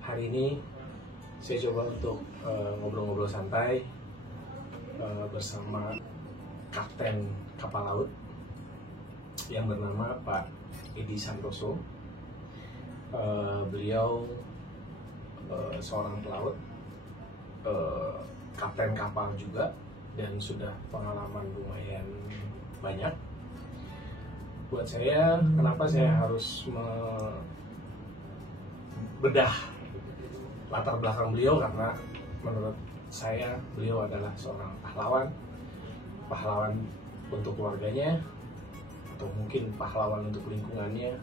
Hari ini saya coba untuk ngobrol-ngobrol santai bersama Kapten Kapal Laut yang bernama Pak Edi Santoso. Beliau seorang pelaut, kapten kapal juga, dan sudah pengalaman lumayan banyak. Buat saya, kenapa saya harus bedah latar belakang beliau, karena menurut saya beliau adalah seorang pahlawan untuk keluarganya, atau mungkin pahlawan untuk lingkungannya,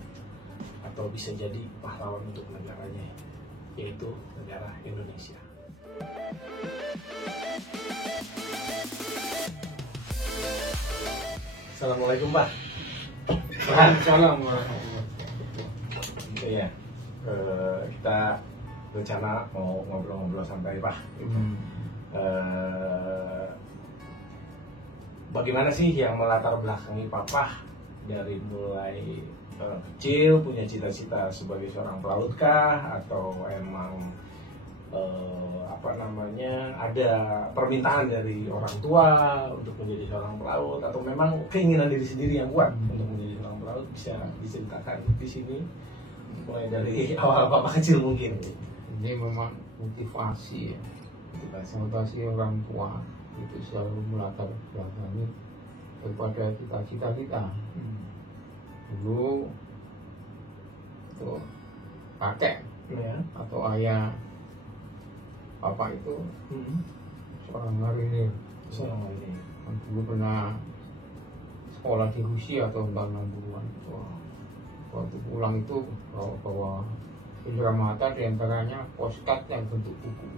atau bisa jadi pahlawan untuk negaranya, yaitu negara Indonesia. Assalamualaikum, Pak. Waalaikumsalam warahmatullahi wabarakatuh. Iya, kita rencana mau ngobrol-ngobrol santai, Pak. Bagaimana sih yang melatar belakangi Papa dari mulai kecil punya cita-cita sebagai seorang pelaut kah, atau emang ada permintaan dari orang tua untuk menjadi seorang pelaut, atau memang keinginan diri sendiri yang kuat untuk menjadi seorang pelaut? Bisa diceritakan di sini mulai dari awal Papa kecil mungkin. Ini memang motivasi ya, motivasi orang tua itu selalu melatar belakangi daripada cita-cita kita. Dulu tuh kakek Ya. atau ayah Papa itu seorang marinir. Seorang ini. Dulu pernah sekolah di Rusia tahun 60-an. Waktu pulang itu bawa indera mata, diantaranya postcard yang bentuk buku.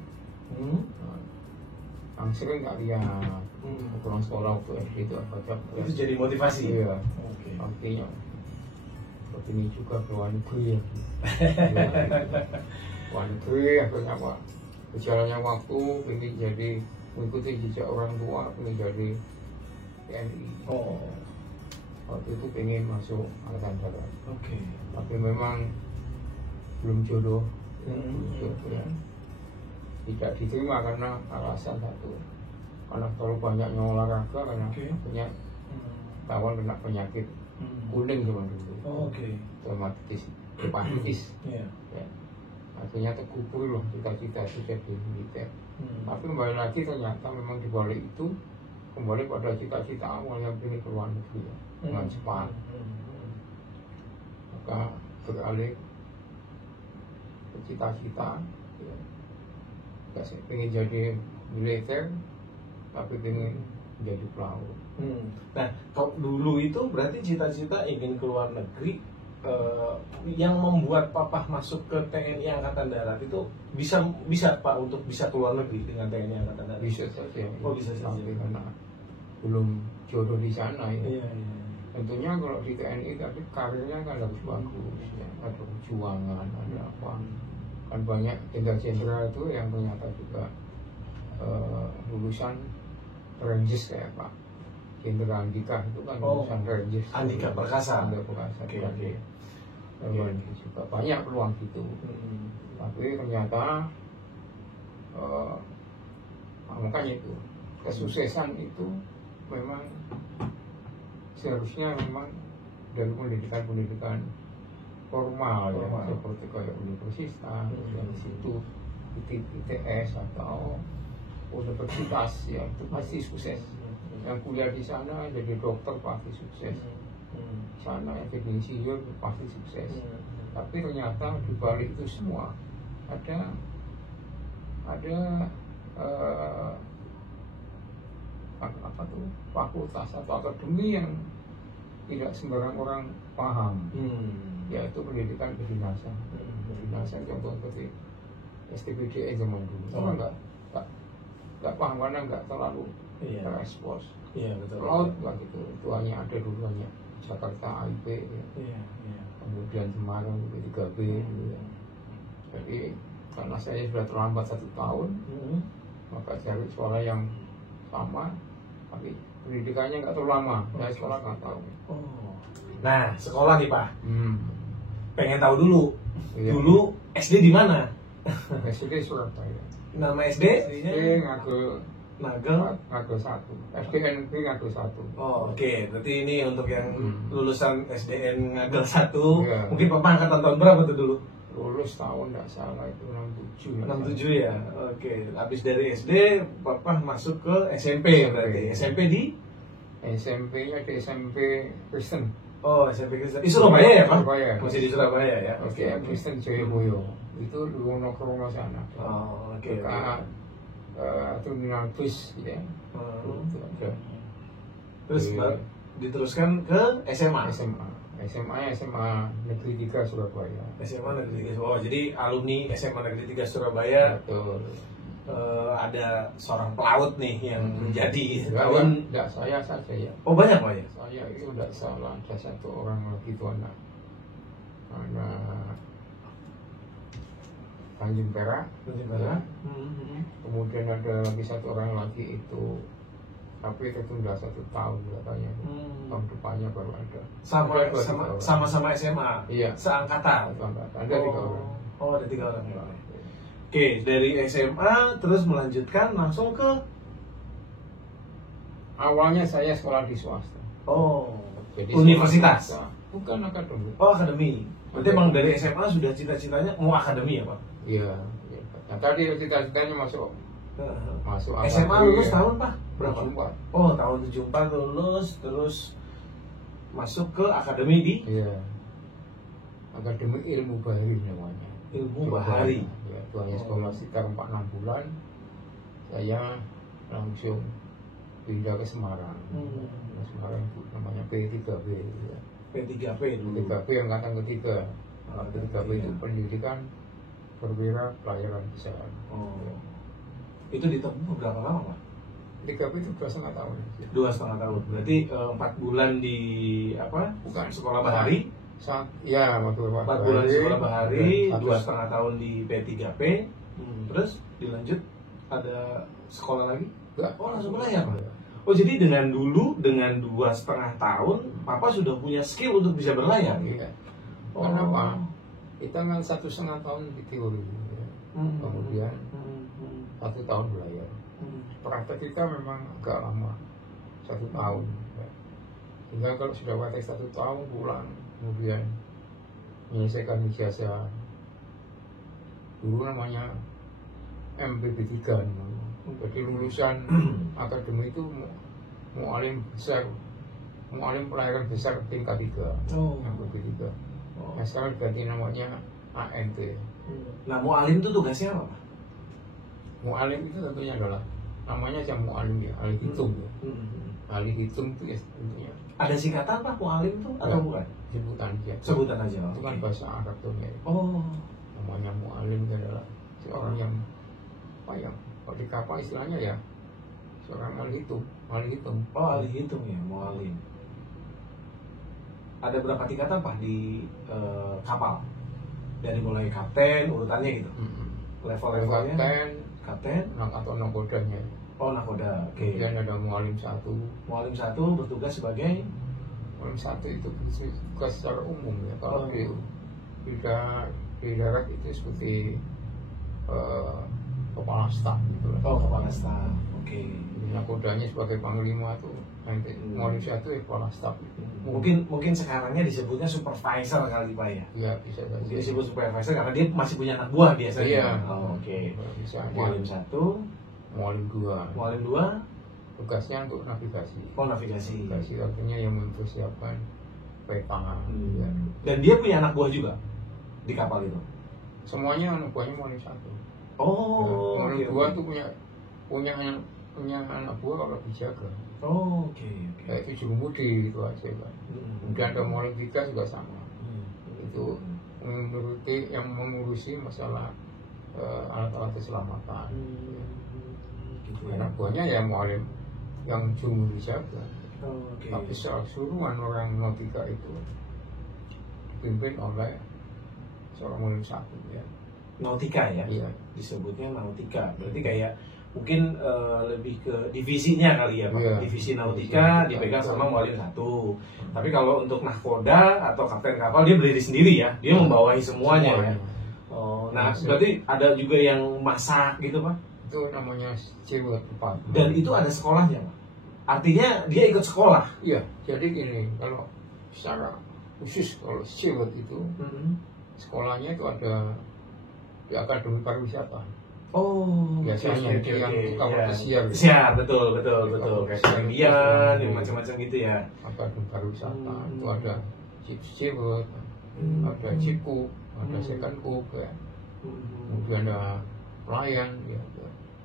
Yang sering nggak lihat pulang sekolah waktu SD itu baca. Itu jadi motivasi. Iya. Oke. Artinya seperti ini juga ke luar negeri ya. Luar negeri akhirnya apa? Berjalannya waktu ingin jadi mengikuti jejak orang tua, ingin jadi TNI. Waktu itu pengen masuk Angkatan Darat. Oke. Tapi memang belum jodoh. Ya. Tidak diterima karena alasan satu, karena terlalu banyaknya olahraga, karena akhirnya kawan kena penyakit kuning zaman dulu. Hepatitis. Ya. Akhirnya terkubur loh cita-cita itu jadi militer. Tapi kembali lagi ternyata memang dibalik itu kembali pada cita-cita awalnya ingin ke luar negeri ya, dengan cepat. Maka beralih ke cita-cita ya. Gak sih pengen jadi militer, tapi pengen jadi pelaut. Nah, kalau dulu itu berarti cita-cita ingin ke luar negeri. Yang membuat Papa masuk ke TNI Angkatan Darat itu bisa Pak untuk bisa ke luar negeri dengan TNI Angkatan Darat? Bisa saja. Bisa saja. Tapi karena belum jodoh di sana ya. Iya. Tentunya kalau di TNI tapi karirnya kan harus bagus ya. Ada perjuangan, ada apa. Kan banyak jenderal-jenderal itu yang ternyata juga lulusan Rangers kayak Pak Jenderal Andika itu kan lulusan Rangers. Andika Perkasa. Oke. Juga banyak peluang gitu. Tapi ternyata makanya itu kesuksesan itu memang seharusnya memang dari pendidikan formal ya, seperti kayak universitas, dari situ ITS atau universitas ya, itu pasti sukses. Yang kuliah di sana jadi dokter pasti sukses. Sana yang jadi insinyur pasti sukses. Tapi ternyata di balik itu semua ada fakultas atau akademi yang tidak sembarang orang paham, yaitu pendidikan kedinasan. Kedinasan contoh seperti STPDN zaman dulu, orang nggak paham karena nggak terlalu terekspos. Iya, betul. Laut nggak gitu, itu hanya ada dulu hanya Jakarta AIP, ya. Kemudian Semarang B3B, gitu ya. Jadi karena saya sudah terlambat 1 tahun, maka cari sekolah yang sama, tapi pendidikannya nggak terlalu lama. Saya sekolah nggak tahu. Nah, sekolah nih Pak. Hmm. Pengen tahu dulu. Iya. Dulu SD di mana? SD Surabaya. Nama SD? SD Ngagel Nagel. Ngagel 1. SDNP Ngagel 1. Oh, oke. Berarti ini untuk yang lulusan SDN Ngagel 1. Iya. Mungkin Papa angkatan tahun berapa tuh dulu? Lulus tahun nggak salah itu 67. 67 ya. Oke. Habis dari SD Papa masuk ke SMP berarti. SMP di SMP-nya di SMP Kristen. Oh, SMP Kristen. Di Surabaya ya, Pak? Surabaya. Masih di Surabaya ya. Oke, Kristen Joyoboyo. Itu di Wonokromo sana. Oh, oke. Dekat terminal bus gitu ya. Itu ada. Terus diteruskan ke SMA. SMA-nya SMA Negeri 3 Surabaya. SMA Negeri 3. Oh, jadi alumni SMA Negeri 3 Surabaya. Betul. Ada seorang pelaut nih yang menjadi Enggak saya saja ya. Oh, banyak Pak ya? Saya itu enggak salah, ada satu orang lagi itu anak Tanjung Perak. Kemudian ada lagi satu orang lagi itu, tapi tertunda 1 tahun katanya. Tahun depannya baru ada. Sama-sama SMA. Iya. Seangkatan. Ada 3 orang. Oh, ada 3 orang. Oke, dari SMA terus melanjutkan langsung ke awalnya saya sekolah di swasta. Oh, jadi universitas. Bukan akademi. Oh, akademi. Berarti emang dari SMA sudah cita-citanya mau akademi ya, Pak? Iya. Nah, tadi cita-citanya masuk SMA lulus tahun, Pak? Berapa? 74. Oh, tahun 74 lulus, terus masuk ke akademi di? Iya. Akademi Ilmu Bahari namanya. Ilmu Bahari. Ya, itu hanya sekolah sekitar 4-6 bulan. Saya langsung pindah ke Semarang. Semarang itu namanya P3B. Ya. P3P dulu. P3B yang angkatan ketiga. P3B itu pendidikan perwira pelayaran besar. Oh. Itu ditempuh berapa lama, Pak? 3B itu 2,5 tahun. 2,5 tahun. Berarti 4 bulan di apa? Bukan. Sekolah Bahari. Ya, 4 bulan di sekolah Bahari, 2,5 tahun di P3P. Terus dilanjut ada sekolah lagi? Enggak. Oh, langsung melayar. Oh, jadi dengan 2,5 tahun Papa sudah punya skill untuk bisa berlayar. Iya. Kenapa? Kita kan 1,5 tahun di teori, ya. Kemudian 1 tahun berlayar. Praktek kita memang agak lama, 1 tahun. Ya. Hingga kalau sudah praktek 1 tahun pulang, kemudian menyelesaikan ijazah, dulu namanya MPB3. Jadi lulusan akademi itu mu'alim besar, mu'alim pelayaran besar tingkat 3. MPB3. Nah, sekarang ganti namanya ANT. Nah, mu'alim itu tugasnya apa, Pak? Mu'alim itu tentunya adalah namanya aja mu'alim ya, ahli hitung ya. Ahli hitung itu ya tentunya. Ada singkatan Pak mu'alim itu atau bukan? Sebutan aja. Sebutan aja. Itu kan bahasa Arab tuh ya. Oh. Namanya mu'alim itu adalah seorang yang apa ya? Kalau di kapal istilahnya ya seorang ahli hitung. Oh, ahli hitung ya, mu'alim. Ada berapa tingkatan Pak di kapal? Dari mulai kapten urutannya gitu. Level-levelnya kapten atau nakodanya. Oh, nakoda. Oke. Kemudian ada mu'alim 1. Mu'alim 1 bertugas sebagai mu'alim 1 itu tugas secara umum ya. Kalau di darat itu seperti kepala staf gitu lah. Oh, kepala staf. Oke. Nakodanya sebagai panglima tuh nanti mu'alim 1 ya kepala staf gitu. Mungkin sekarangnya disebutnya supervisor kali Pak ya. Iya, bisa saja. Dia disebut supervisor karena dia masih punya anak buah biasanya. Iya. Oh, oke. Bisa. Mu'alim 1, mu'alim 2. Mu'alim 2 tugasnya untuk navigasi. Oh, navigasi. Navigasi artinya yang mempersiapkan peta. Ya. Dan dia punya anak buah juga di kapal itu. Semuanya anak buahnya mu'alim 1. Oh, mu'alim 2 tuh punya anak buah kalau dijaga. Oh, oke. Kayak itu jurumudi gitu aja kan. Kemudian ada mu'alim 3 juga sama. Itu yang mengurusi masalah alat-alat keselamatan. Gitu ya. Anak buahnya ya mu'alim yang jurumudi dijaga. Oke. Tapi secara keseluruhan orang nautika itu dipimpin oleh seorang mu'alim 1 ya. Nautika ya? Iya. Disebutnya nautika. Berarti kayak mungkin lebih ke divisinya kali ya Pak. Iya. Divisi nautika dipegang sama mu'alim 1. Tapi kalau untuk nahkoda atau kapten kapal dia berdiri sendiri ya. Dia membawahi semuanya ya. Oh, Nah, berarti ada juga yang masak gitu Pak? Itu namanya steward department. Dan itu ada sekolahnya Pak? Artinya dia ikut sekolah? Iya, jadi gini, kalau secara khusus kalau steward itu sekolahnya itu ada di Akademi Pariwisata. Oh, biasanya oke, yang oke. tukang Ya. pesiar. Siar, betul. Kayak sekalian, yang macam-macam gitu ya. Akademi Pariwisata itu ada chief steward, ada chief cook, ada second cook ya. Kemudian ada pelayan ya.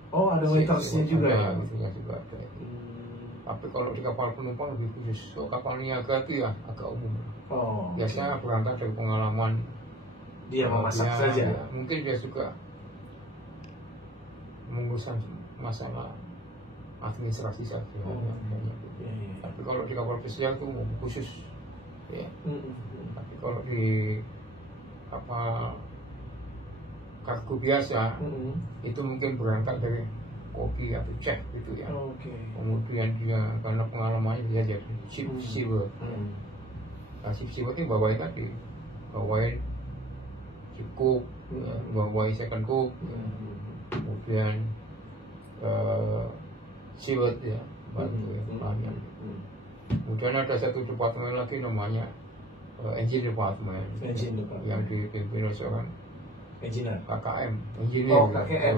Oh, ada waitersnya juga ya. Waitersnya juga ada. Tapi kalau di kapal penumpang lebih khusus. So, kapal niaga itu ya agak umum. Oh. Biasanya berangkat dari pengalaman Dia memasak saja. Ya, mungkin dia juga mengurusan masalah administrasi saja. Ya. Tapi kalau di kapal pesiar itu khusus ya. Tapi kalau di kapal kargo biasa itu mungkin berangkat dari kopi atau cek gitu ya. Kemudian dia karena pengalamannya dia jadi chief steward. Nah, chief steward ini bawain tadi, bawain chief cook, bawain second cook, kemudian steward ya, bantu ya, pelayan. Kemudian ada satu departemen lagi namanya engine department, yang dipimpin oleh seorang engineer. KKM, engineer. Oh, KKM.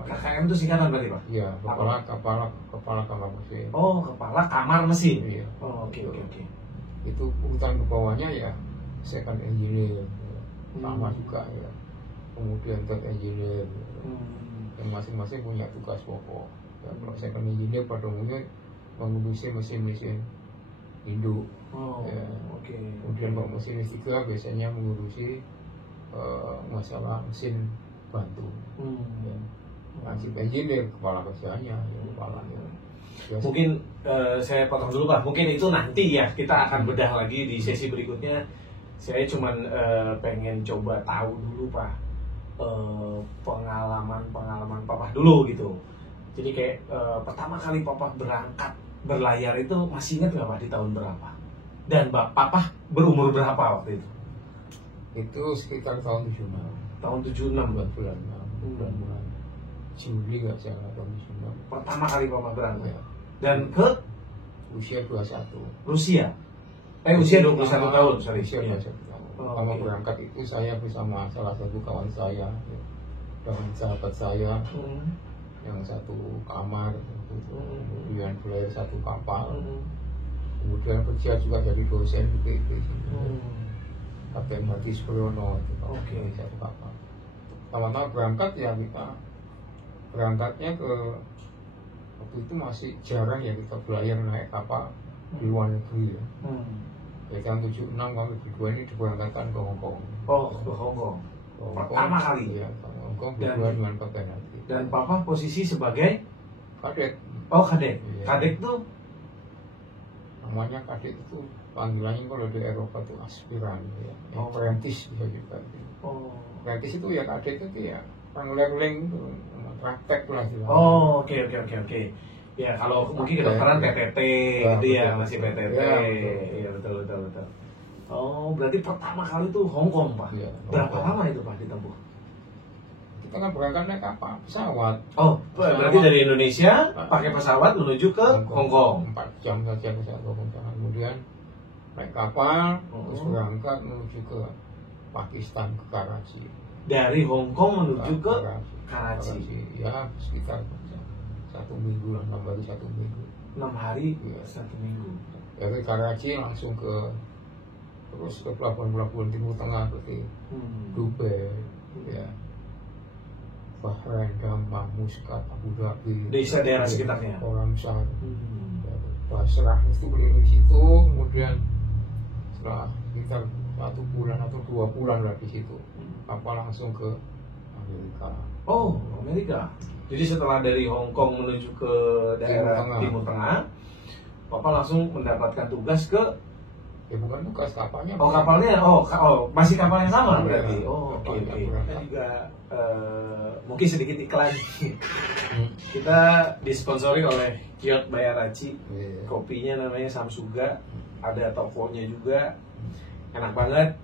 KKM itu singkatan berarti Pak? Iya, kepala kamar mesin. Oh, kepala kamar mesin. Iya. Oh, oke. Itu urutan ke bawahnya ya second engineer, sama juga ya. Kemudian third engineer, yang masing-masing punya tugas pokok. Ya, kalau second engineer pada umumnya mengurusi mesin-mesin induk. Ya. Kemudian kalau mesin tiga biasanya mengurusi masalah mesin bantu. Ya. Chief engineer kepala kerjanya, ya, kepala ya. Mungkin saya potong dulu Pak. Mungkin itu nanti ya kita akan bedah lagi di sesi berikutnya. Saya cuman pengen coba tahu dulu Pak pengalaman Papa dulu gitu. Jadi kayak pertama kali Papa berangkat berlayar itu masih ingat nggak Pak di tahun berapa? Dan Papa berumur berapa waktu itu? Itu sekitar tahun 76. Tahun 76 bulan Juli nggak salah, tahun 76. Pertama kali Papa berangkat. Ya. Dan ke usia 21. Rusia. Usia 21 tahun, sorry. Usia 21 tahun. Pertama berangkat itu saya bersama salah satu kawan saya, ya, dan sahabat saya, yang satu kamar, kemudian beliau satu kapal, kemudian kerja juga jadi dosen di PIB. Kapten Mati Supriyono itu satu kapal. Pertama berangkat ya kita berangkatnya ke waktu itu masih jarang ya kita belayar naik kapal di luar negeri ya. Ya tahun 76 kami berdua ini diberangkatkan ke Hongkong. Oh, ke Hongkong. Pertama kali ya, ke Hongkong berdua dengan Kapten Mati. Dan Papa posisi sebagai kadet. Oh, kadet. Ya. Kadet tuh namanya kadet itu panggilannya kalau di Eropa itu aspiran ya. Apprentice bisa juga. Apprentice itu ya kadet itu ya panggilan itu praktek lah gitu. Oh, oke. Ya kalau mungkin kedokteran PTT gitu ya, masih PTT. Iya betul. Oh, berarti pertama kali itu Hongkong Pak. Ya, berapa lama itu Pak ditempuh? Kita kan berangkat naik kapal pesawat. Oh, berarti dari Indonesia pakai pesawat menuju ke Hongkong. 4 jam saja pesawat ke Hongkong. Kemudian naik kapal terus berangkat menuju ke Pakistan, ke Karachi. Dari Hongkong menuju ke Karachi. Ya sekitar 1 minggu lah, baru 1 minggu. 6 hari, ya. 1 minggu. Dari Karachi langsung terus ke pelabuhan Timur Tengah seperti Dubai, ya, Bahrain, Dammam, Muscat, Abu Dhabi, desa daerah sekitarnya. Orang besar, Basrah itu berdiri di situ. Kemudian setelah sekitar 1 bulan atau 2 bulan lah di situ, kapal langsung ke Amerika. Oh, Amerika. Jadi setelah dari Hong Kong menuju ke daerah Timur Tengah, Papa langsung mendapatkan tugas ke bukan tugas kapalnya. Oh, kapalnya. Masih kapal yang sama berarti. Oh, oke. Kita juga mungkin sedikit iklan. Kita disponsori oleh Kiyot Bayarachi. Kopinya namanya Samsuga. Ada tokonya juga. Enak banget.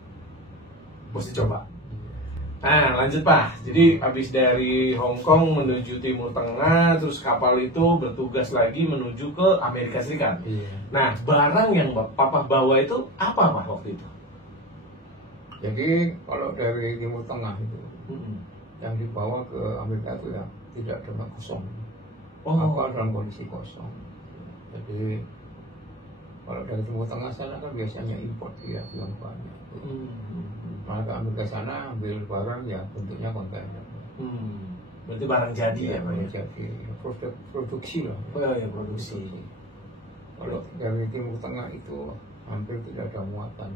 Mesti coba. Nah, lanjut Pak. Jadi habis dari Hong Kong menuju Timur Tengah, terus kapal itu bertugas lagi menuju ke Amerika Serikat. Iya. Nah, barang yang Papa bawa itu apa Pak waktu itu? Jadi kalau dari Timur Tengah itu yang dibawa ke Amerika itu ya tidak dengan kosong. Kapal dalam kondisi kosong. Jadi kalau dari Timur Tengah sana kan biasanya import ya yang banyak. Malah ke Amerika sana ambil barang ya bentuknya kontainer. Berarti barang jadi ya Pak? Barang jadi, produksi lah. Oh ya, produksi. Kalau dari Timur Tengah itu hampir tidak ada muatan.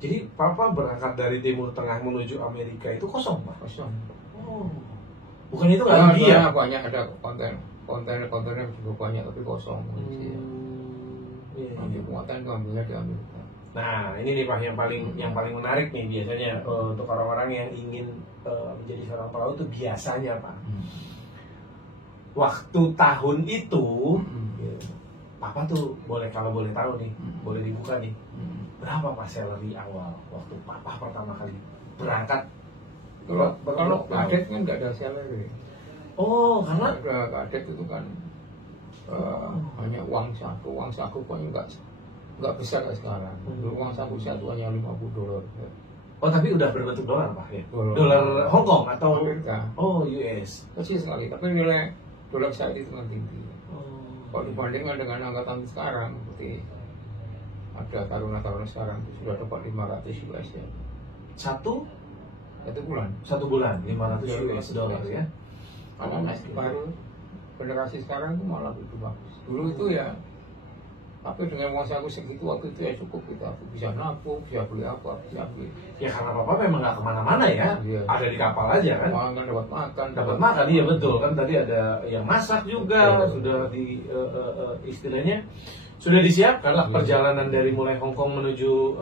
Jadi Papa berangkat dari Timur Tengah menuju Amerika itu kosong Pak? Kosong. Oh. Bukan itu nggak rugi ya? Banyak ada kontainer juga banyak tapi kosong. Ambil muatan itu ambilnya di Amerika. Nah, ini nih Pak yang paling menarik nih biasanya untuk orang-orang yang ingin menjadi seorang pelaut itu biasanya Pak. Waktu tahun itu, Papa tuh kalau boleh tahu nih, boleh dibuka nih, berapa Pak salary awal waktu Papa pertama kali berangkat? Kalau kadet kan nggak ada salary. Oh, karena kadet itu kan hanya uang saku pun nggak besar kayak sekarang. Dulu uang saku satu hanya $50. Oh, tapi udah berbentuk dolar Pak ya? Dolar Hong Kong atau Amerika? Oh, US. Kecil sekali, tapi nilai dolar saat itu kan tinggi. Kalau dibandingkan dengan angkatan sekarang, seperti ada taruna-taruna sekarang sudah dapat 500 US ya. Satu bulan. 500 US dollar ya. Anak-anak baru generasi sekarang itu malah lebih bagus. Dulu itu ya, tapi dengan uang saku segitu waktu itu ya cukup kita bisa nabung, bisa beli apa, bisa beli. Ya karena Papa memang nggak kemana-mana ya, ada di kapal aja kan. Dapat makan, iya betul kan tadi ada yang masak juga, sudah di istilahnya sudah disiapkan lah perjalanan dari mulai Hong Kong menuju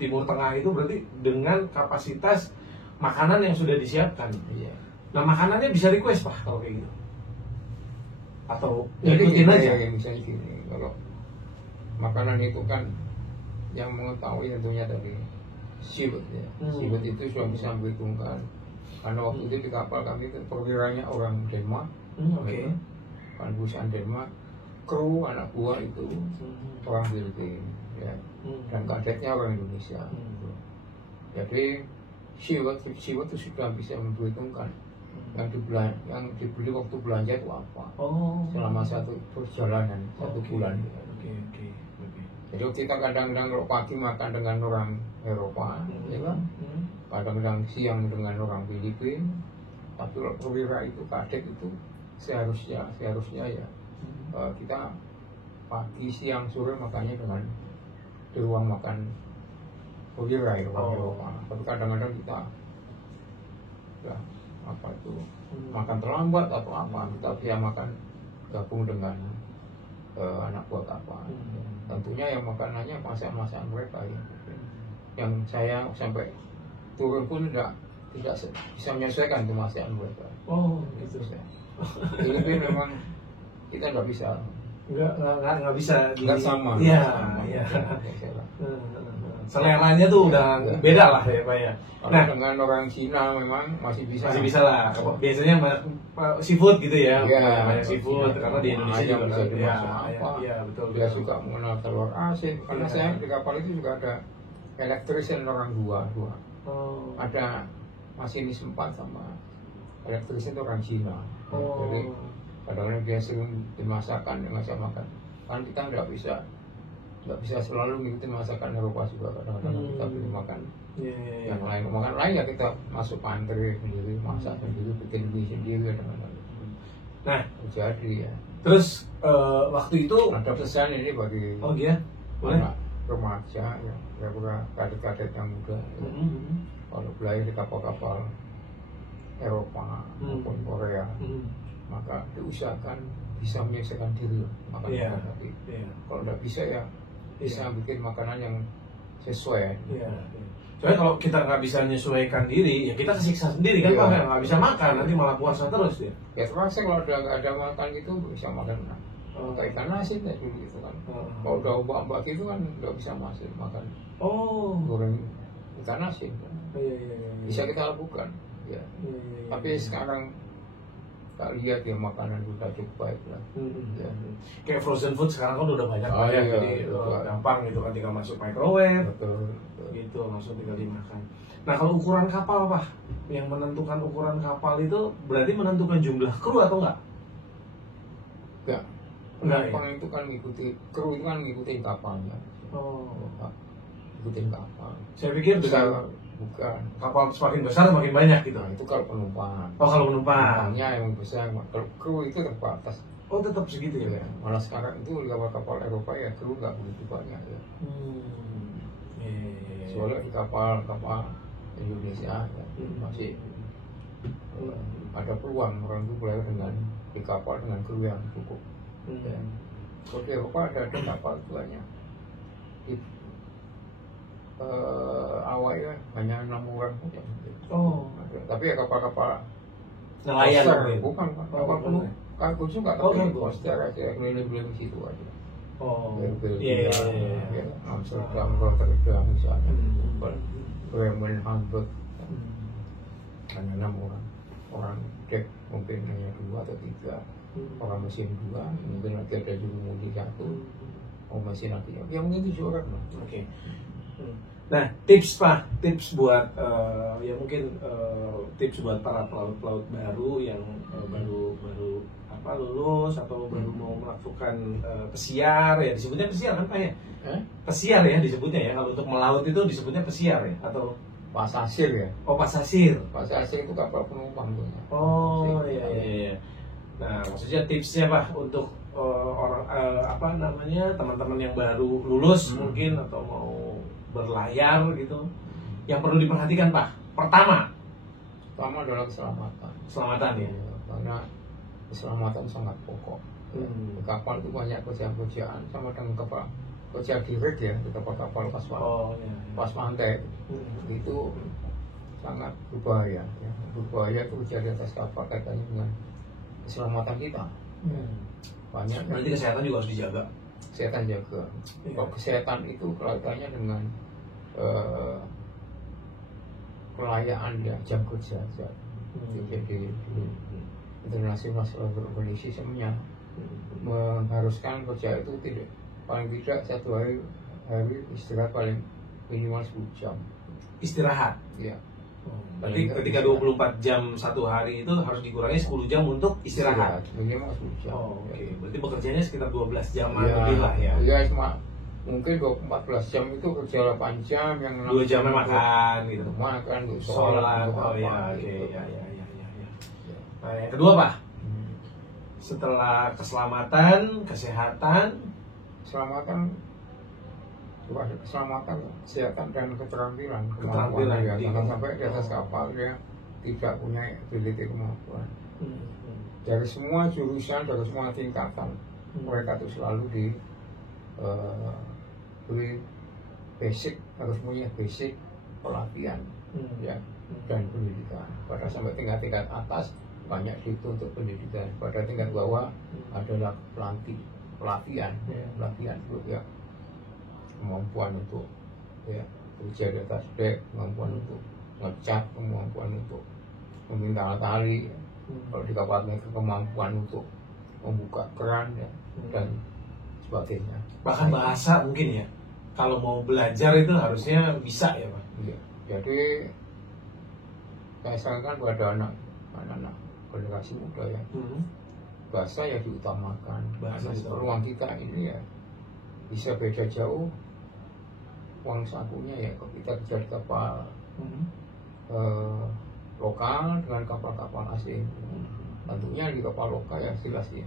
Timur Tengah itu berarti dengan kapasitas makanan yang sudah disiapkan. Nah makanannya bisa request Pak kalau kayak gitu, atau ikutin aja. Misalnya gini, kalau makanan itu kan yang mengetahui tentunya dari seafood ya. Seafood itu sudah bisa memperhitungkan karena waktu itu di kapal kami itu perwiranya orang Denmark, kan perusahaan Denmark, kru anak buah itu orang Filipina ya, dan kadetnya orang Indonesia. Jadi seafood itu sudah bisa memperhitungkan yang dibeli waktu belanja itu apa selama satu perjalanan satu bulan. Jadi kita kadang-kadang kalau pagi makan dengan orang Eropa, ya kan? Kadang-kadang siang dengan orang Filipina. Tapi kalau perwira itu kadet itu seharusnya ya kita pagi, siang, sore makannya dengan di ruang makan perwira ya, orang Eropa. Tapi kadang-kadang kita ya, makan terlambat atau apa, kita bisa makan gabung dengan anak buah kapal. Tentunya yang makanannya masakan mereka ya. Yang saya sampai turun pun tidak bisa menyesuaikan dengan masakan mereka. Oh, gitu ya. Jadi memang kita nggak bisa. Nggak bisa. Nggak sama. Iya. Seleranya tuh udah beda lah ya Pak ya. Nah, dengan orang Cina memang masih bisa lah. Biasanya seafood gitu ya. Banyak seafood karena di Indonesia juga bisa dimasak apa. Iya, betul. Dia suka mengenal telur asin. Karena saya di kapal itu juga ada elektrisian orang dua. Ada masinis 4 sama elektrisian itu orang Cina. Jadi kadang-kadang dia sering dimasakkan dengan saya makan. Kan kita nggak bisa selalu ngikutin masakan Eropa juga, kadang-kadang kita beli makan yang lain. Makan lain ya kita masuk pantry sendiri, masak sendiri, bikin mie sendiri kadang-kadang. Nah, jadi ya. Terus waktu itu ada pesan ini bagi anak remaja ya, kira-kira kadet-kadet yang muda. Kalau belajar di kapal-kapal Eropa maupun Korea, maka diusahakan bisa menyesuaikan diri makanan tadi. Kalau tidak bisa ya bisa bikin makanan yang sesuai. Soalnya kalau kita nggak bisa menyesuaikan diri, ya kita kesiksa sendiri kan Pak, nggak bisa makan, nanti malah puasa terus ya. Ya terasa kalau udah nggak ada makan gitu bisa makan kayak ikan asin ya dulu gitu kan. Kalau udah ombak-ombak gitu kan nggak bisa makan. Goreng ikan asin kan. Bisa kita lakukan. ya. Tapi sekarang tak lihat ya makanan sudah cukup baik lah. Ya. Kayak frozen food sekarang kan udah banyak Iya, jadi gampang gitu kan, tinggal masuk microwave. Betul. Gitu langsung tinggal dimakan. Nah kalau ukuran kapal Pak, yang menentukan ukuran kapal itu berarti menentukan jumlah kru atau enggak? Enggak. Penumpang itu kan ngikuti, kru itu kan ngikutin kapalnya. Oh, ngikutin kapal. Saya pikir bukan. Kapal semakin besar semakin banyak gitu. Nah, itu kalau penumpang. Oh kalau penumpang. Penumpangnya yang besar, kalau kru itu terbatas. Oh tetap segitu ya? Malah sekarang itu kapal Eropa ya kru nggak begitu banyak ya. Soalnya di kapal Indonesia ya, masih ada peluang orang itu boleh dengan di kapal dengan kru yang cukup. Ya. Kalau di Eropa ada kapal banyak. Awalnya hanya 6 orang saja. Oh. Tapi ya kapal-kapal nelayan bukan kapal penuh kargo juga, tapi coaster aja keliling-keliling situ aja. Oh. Iya. Amsterdam, Rotterdam misalnya. Bremen, Hamburg. Hanya 6 orang. Orang dek mungkin hanya 2 atau 3. Orang mesin 2, mungkin lagi ada jurumudi 1. Oh mesin lagi, ya mungkin 7 orang lah. Oke. Nah, tips Pak, tips buat ya mungkin tips buat para pelaut-pelaut baru yang baru lulus atau baru mau melakukan pesiar ya, disebutnya pesiar kan Pak ya? Pesiar ya disebutnya ya, kalau untuk melaut itu disebutnya pesiar ya atau pasasir ya? Oh pasasir. Pasasir itu kapal penumpang punya. Oh iya. Nah maksudnya tipsnya Pak untuk orang teman-teman yang baru lulus mungkin atau mau berlayar gitu, yang perlu diperhatikan Pak. Pertama adalah keselamatan. Keselamatan ya. Karena keselamatan sangat pokok. Kapal itu banyak kerjaan sama dengan kapal kerja direct ya, di kapal-kapal pas pantai itu sangat berbahaya. Ya. Berbahaya itu kerja di atas kapal kaitannya dengan keselamatan kita. Banyak. Berarti kesehatan juga harus dijaga. Kesehatan jaga. Kalau kesehatan itu kaitannya dengan kelayaan ya, jam kerja. Jadi International Labour Organization-nya mengharuskan kerja itu paling tidak 1 hari istirahat paling minimal 10 jam. Istirahat? Ya. Berarti ketika 24 jam 1 hari itu harus dikurangi 10 jam untuk istirahat? Minimal 10 jam. Oh, oke. Berarti bekerjanya sekitar 12 jam lebih lah ya? Iya, cuma mungkin 14 jam itu kerja 8 jam, yang 2 jamnya makan gitu. Makan, sholat. Oh iya, oke. Ya. Nah, yang kedua Pak, setelah keselamatan, kesehatan, kesehatan dan keterampilan ya. Jangan sampai di atas kapal dia tidak punya ability kemampuan. Dari semua jurusan, dari semua tingkatan, mereka itu selalu beri basic, harus punya basic pelatihan ya, dan pendidikan. Pada sampai tingkat atas banyak dituntut pendidikan. Pada tingkat bawah adalah pelatihan ya, kemampuan untuk ya kerja di atas dek, kemampuan untuk ngecat, kemampuan untuk meminta tali. Kalau di kapal mereka kemampuan untuk membuka keran ya, dan sebagainya. Bahkan bahasa mungkin ya, kalau mau belajar itu harusnya bisa ya Pak. Ya. Jadi saya sarankan pada anak-anak generasi muda ya, bahasa ya diutamakan. Bahasa peluang kita ini ya bisa beda jauh. Uang sakunya ya, kalau kita kerja di kapal lokal dengan kapal-kapal asing. Tentunya di kapal lokal ya jelas ya,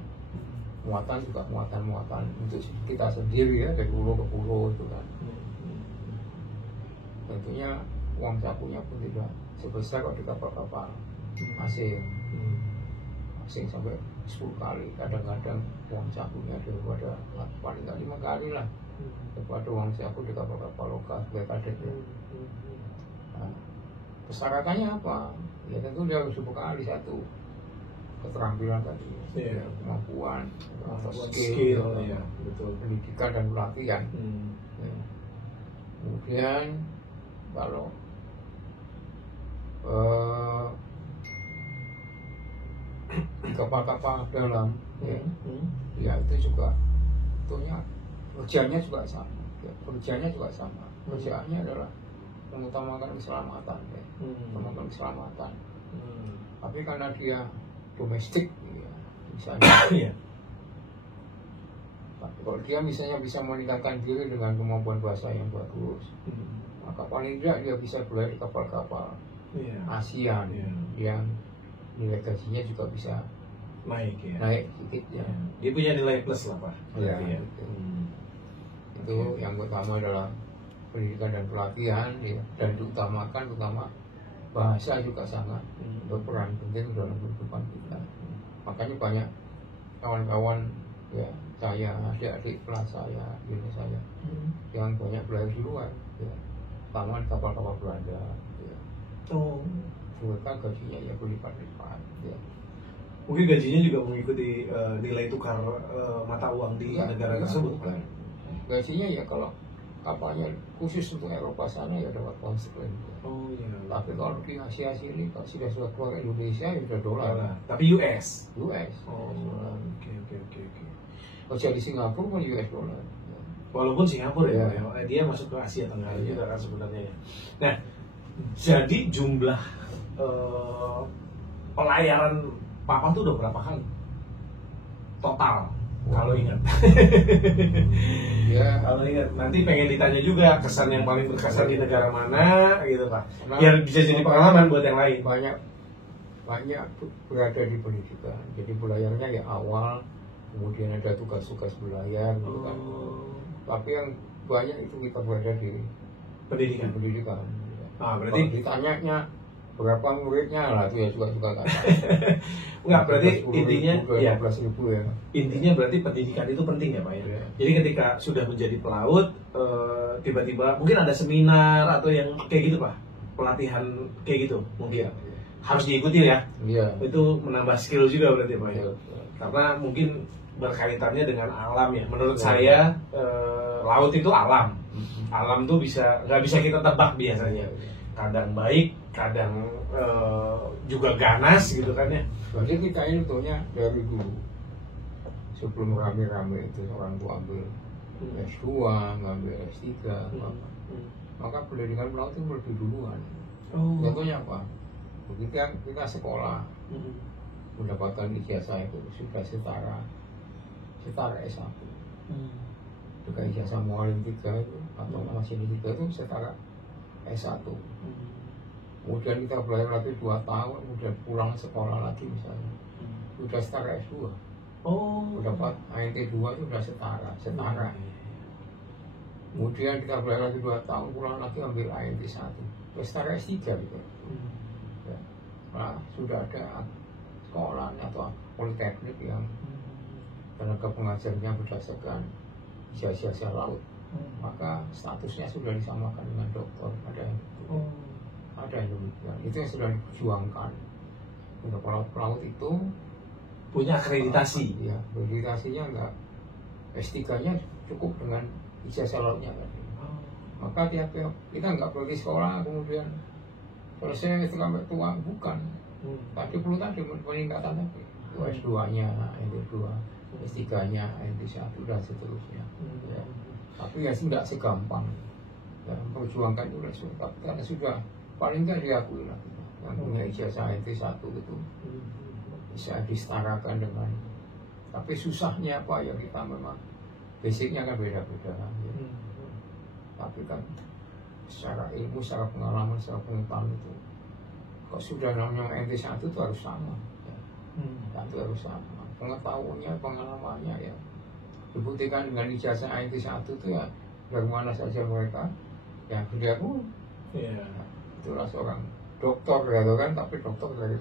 muatan juga muatan untuk kita sendiri ya, dari pulau ke pulau itu kan. Tentunya uang sakunya pun tidak sebesar kalau di kapal-kapal asing sampai 10 kali, kadang-kadang uang sakunya daripada paling nggak 5 kali lah daripada uang saku di kapal-kapal lokal sebagai kadet ya. Nah, persyaratannya apa? Ya tentu dia harus berbekali satu keterampilan tadi, kemampuan atau skill ya, betul. Pendidikan dan pelatihan. Ya. Kemudian kalau kapal-kapal dalam, ya itu juga tentunya kerjanya juga sama. Kerjanya juga sama. Kerjaannya adalah mengutamakan keselamatan, ya. Mengutamakan keselamatan. Tapi karena dia domestik, ya, misalnya, kalau dia misalnya bisa meningkatkan diri dengan kemampuan bahasa yang bagus, maka paling tidak dia bisa berlayar di kapal-kapal ASEAN yang nilai gajinya juga bisa naik sedikit ya. Dia punya nilai plus lah Pak. Ya. Itu yang utama adalah pendidikan dan pelatihan, ya. Dan diutamakan terutama bahasa juga sangat berperan penting dalam kehidupan kita. Makanya banyak kawan-kawan ya, saya, adik-adik kelas saya, gini saya, yang banyak belajar di luar, ya. Pertama di kapal-kapal Belanda, ya. Mereka gajinya ya berlipat-lipat, ya. Mungkin gajinya juga mengikuti nilai tukar mata uang di negara tersebut kan? Gajinya ya kalau kapalnya khusus untuk Eropa sana ya dapat pound sterling. Tapi kalau di Asia sini kalau sudah keluar Indonesia ya sudah dolar. Tapi US. Oke. Kalau di Singapura pun US dolar. Walaupun Singapura ya, dia masuk ke Asia Tenggara juga kan sebenarnya ya. Nah, jadi jumlah pelayaran Papa tuh udah berapa kali total kalau ingat? Ya. Kalau ingat, nanti pengen ditanya juga kesan yang paling berkesan di negara mana, gitu Pak. Biar bisa jadi pengalaman buat yang lain. Banyak berada di pendidikan. Jadi belayarnya ya awal, kemudian ada tugas-tugas belayar, gitu kan. Tapi yang banyak itu kita berada di pendidikan. Berarti ditanyanya berapa muridnya lah itu ya juga kan. Enggak, berarti intinya ya 12.000 ya. Intinya berarti pendidikan itu penting ya Pak ya. Jadi ketika sudah menjadi pelaut tiba-tiba mungkin ada seminar atau yang kayak gitu Pak. Pelatihan kayak gitu mungkin. Harus diikuti ya. Itu menambah skill juga berarti Pak ya. Karena mungkin berkaitannya dengan alam ya. Menurut saya laut itu alam. Alam tuh nggak bisa kita tebak biasanya. Kadang baik, kadang juga ganas gitu kan ya. Jadi kita ini tentunya dari dulu sebelum rame-rame itu orang tua ambil S2, ngambil S3, maka pendidikan pelaut itu lebih duluan. Contohnya apa? Kita sekolah mendapatkan ijazah itu sudah setara S1. Juga ijazah mualim 3 itu atau masih 3 itu setara S1. Kemudian kita belajar lagi 2 tahun, kemudian pulang sekolah lagi misalnya, sudah setara S2. Dapat INT 2 itu sudah setara. Kemudian kita belajar lagi 2 tahun, pulang lagi ambil INT 1, terus setara S3 gitu. Ya. Nah, sudah ada sekolah atau politeknik yang tenaga pengajarnya berdasarkan ijazah laut, maka statusnya sudah disamakan dengan doktor. Ada yang demikian. Itu yang sudah diperjuangkan. Untuk pelaut itu punya akreditasi. Ya, akreditasinya enggak. S3-nya cukup dengan ijazah lautnya kan. Maka tiap kita enggak pergi sekolah kemudian selesai itu sampai tua, bukan. Tapi perlu tadi peningkatan tadi. S2-nya, S2, S3-nya, S1 dan seterusnya. Ya. Tapi ya tidak segampang. Dan perjuangkan itu sudah, karena sudah paling tidak diakui lah yang punya ijazah S1 itu bisa disetarakan dengan. Tapi susahnya apa ya, kita memang basicnya kan beda-beda ya. Tapi kan secara ilmu, secara pengalaman, secara pengetahuan itu kok sudah namanya S1 itu harus sama ya. Itu harus sama pengetahuannya, pengalamannya ya, dibuktikan dengan ijazah S1 itu ya dari mana saja mereka yang sudah itulah seorang dokter ya kan, tapi dokter dari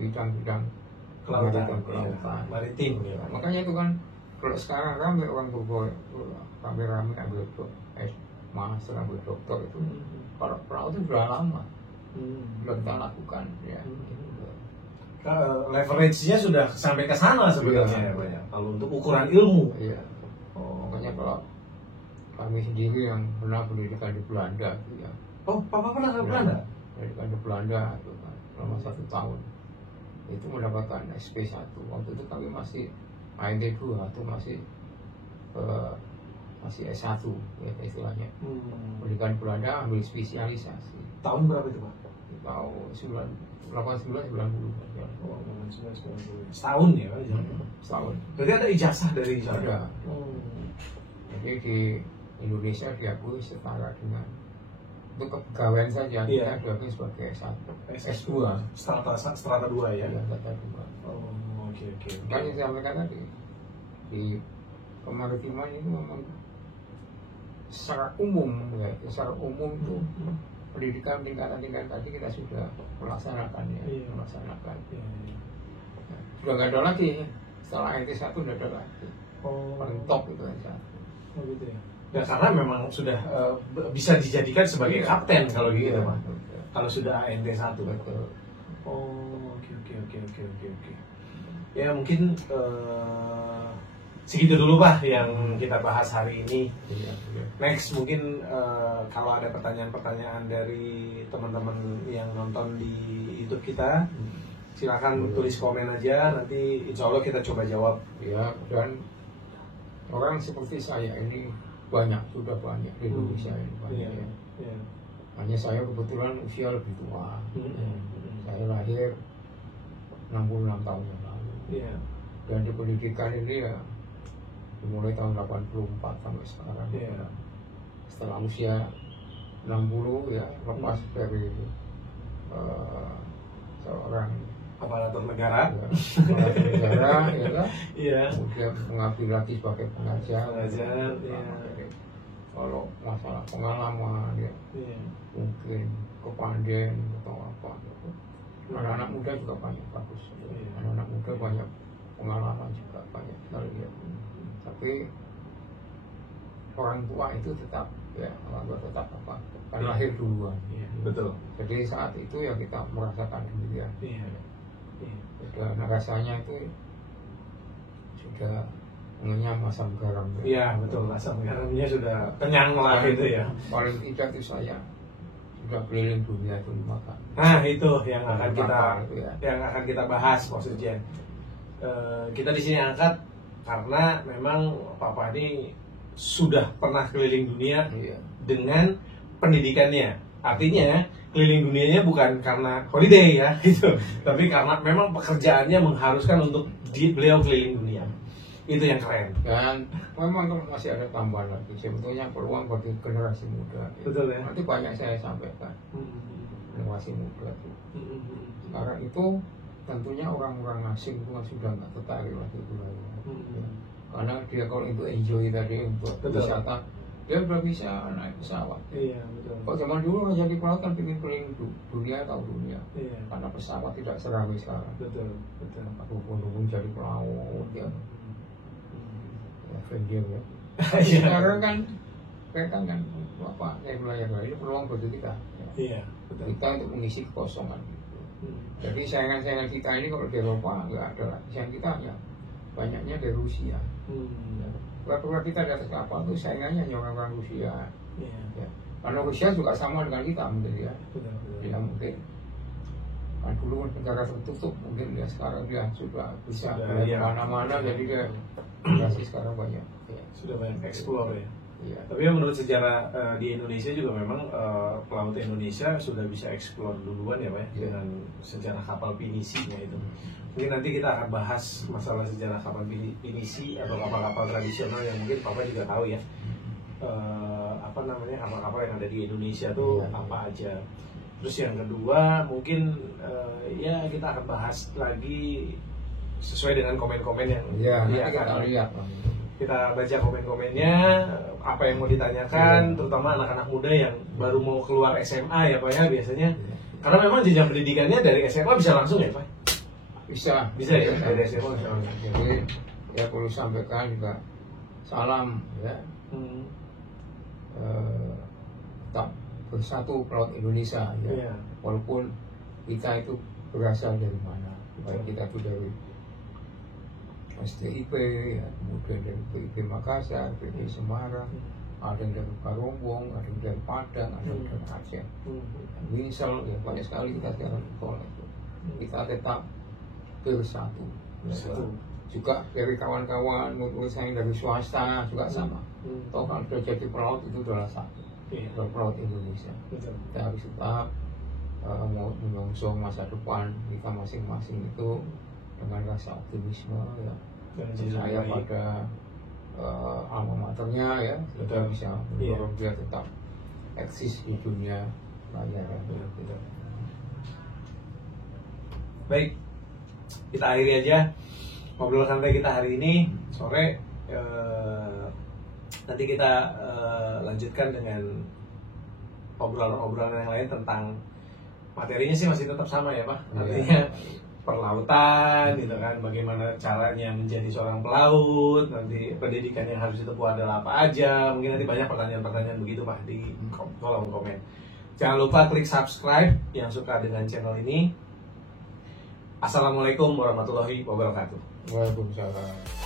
bidang-bidang kelautan, maritim ya. Makanya itu kan kalau sekarang ramai orang rame-rame ambil master, ambil dokter itu. Kalau pelaut itu sudah lama sudah kita lakukan ya. Leverage-nya sudah sampai ke sana sebenarnya ya. Kalau untuk ukuran ilmu. Iya. Makanya kalau kami sendiri yang pernah pendidikan di Belanda ya. Papa pernah ke Belanda? Pendidikan di Belanda itu kan selama 1 tahun. itu mendapatkan SP1. Waktu itu kami masih ANT2 atau masih S1 ya istilahnya. Pendidikan Belanda ambil spesialisasi. Tahun berapa itu Pak? Tahun 89-90. Oh, 89-90. Setahun ya kan? Setahun. Berarti ada ijazah dari sana? Ada. Jadi di Indonesia diakui setara dengan untuk kepegawaian saja, kita diakui sebagai S2. Strata 2 ya? Iya, strata 2. Oh, oke. Kan yang saya sampaikan tadi, di kemaritiman itu memang secara umum ya, secara umum itu pendidikan tingkatan tadi kita sudah melaksanakan ya, melaksanakan. Sudah nggak ada lagi, setelah IT1 nggak ada lagi. Mentok itu aja. Oh gitu ya. Ya karena memang sudah bisa dijadikan sebagai kapten kalau gitu Pak. Kalau sudah ANT1. Betul. Oh, oke. Ya mungkin segitu dulu Pak yang kita bahas hari ini. Next mungkin kalau ada pertanyaan-pertanyaan dari teman-teman yang nonton di YouTube kita, silakan tulis komen aja, nanti insya Allah kita coba jawab. Ya, dan orang seperti saya ini sudah banyak di Indonesia ini banyak. Hanya saya kebetulan usia lebih tua. Saya lahir 66 tahun yang lalu. Dan di pendidikan ini ya dimulai tahun 84 sampai sekarang. Setelah usia 60 ya lepas dari seorang aparatur negara, ya kan? Kemudian mengabdi lagi sebagai pengajar. Kalau masalah pengalaman ya, mungkin kepandaian atau apa. Anak-anak muda juga banyak bagus. Anak-anak muda banyak pengalaman juga banyak sekali ya. Tapi orang tua itu tetap apa? Kan lahir duluan. Betul. Jadi saat itu ya kita merasakan demikian. Dan rasanya itu sudah mengenyam asam garam. Iya betul, asam garamnya sudah kenyang lah gitu ya. Paling tidak itu saya sudah keliling dunia itu makan. Nah itu yang akan kita bahas maksudnya. Kita di sini angkat karena memang Papa ini sudah pernah keliling dunia dengan pendidikannya. Artinya keliling dunianya bukan karena holiday ya gitu, tapi karena memang pekerjaannya mengharuskan untuk beliau keliling dunia. Itu yang keren. Dan memang masih ada tambahan lagi. Sebetulnya peluang bagi generasi muda. Betul ya. Nanti banyak saya sampaikan. Generasi muda itu. Sekarang itu tentunya orang-orang asing itu sudah nggak tertarik lagi itu lagi. Karena dia kalau itu enjoy tadi untuk wisata, dia udah bisa naik pesawat. Iya betul. Kalau zaman dulu hanya di pelaut kan ingin keliling dunia atau dunia. Karena pesawat tidak seramai sekarang. Betul. Aku pun jadi pelaut ya. Dia ya. Sekarang kan mereka kan apa saya belajar ini peluang bagi kita. Iya. Betul. Kita untuk mengisi kekosongan. Jadi saingan-saingan kita ini kalau di Eropa nggak ada. Saingan kita ya banyaknya dari Rusia. Kalau kita di atas kapal itu saingannya hanya orang-orang Rusia. Ya. Karena Rusia juga sama dengan kita mungkin ya. Ya mungkin kan dulu negara tertutup mungkin ya sekarang dia sudah bisa kemana-mana jadi dia masih sekarang banyak. Sudah banyak explore ya. Iya. Tapi menurut sejarah di Indonesia juga memang pelaut Indonesia sudah bisa eksplor duluan ya Pak ya, dengan sejarah kapal pinisinya itu. Mungkin nanti kita akan bahas masalah sejarah kapal pinisi atau kapal-kapal tradisional yang mungkin Papa juga tahu ya. Kapal-kapal yang ada di Indonesia tuh apa aja. Terus yang kedua mungkin ya kita akan bahas lagi sesuai dengan komen-komen yang kita lihat. Kita baca komen-komennya, apa yang mau ditanyakan, terutama anak-anak muda yang baru mau keluar SMA ya Pak ya biasanya. Karena memang jenjang pendidikannya dari SMA bisa langsung ya Pak? Bisa ya dari SMA bisa langsung. Jadi ya perlu sampaikan juga salam ya. Tetap bersatu pelaut Indonesia ya. Walaupun kita itu berasal dari mana, baik kita itu dari STIP ya, kemudian dari PIP Makassar, PIP Semarang, ada yang dari Karombong, ada yang dari Padang, ada yang dari Aceh, Winsel ya banyak sekali kita sekarang sekolah itu. Kita tetap bersatu. Juga dari kawan-kawan saya yang dari swasta juga sama. Toh kalau sudah jadi pelaut itu adalah satu, pelaut Indonesia. Kita harus tetap menyongsong masa depan kita masing-masing itu dengan rasa optimisme ya. Percaya pada alma maternya ya, kita bisa mendorong dia tetap eksis di dunia layar. Baik, kita akhiri aja ngobrol santai kita hari ini sore. Nanti kita lanjutkan dengan obrolan-obrolan yang lain tentang materinya sih masih tetap sama ya Pak. Artinya perlautan gitu kan, bagaimana caranya menjadi seorang pelaut, nanti pendidikan yang harus ditempuh adalah apa aja. Mungkin nanti banyak pertanyaan-pertanyaan begitu Pak di kolom komen. Jangan lupa klik subscribe yang suka dengan channel ini. Assalamualaikum warahmatullahi wabarakatuh. Waalaikumsalam.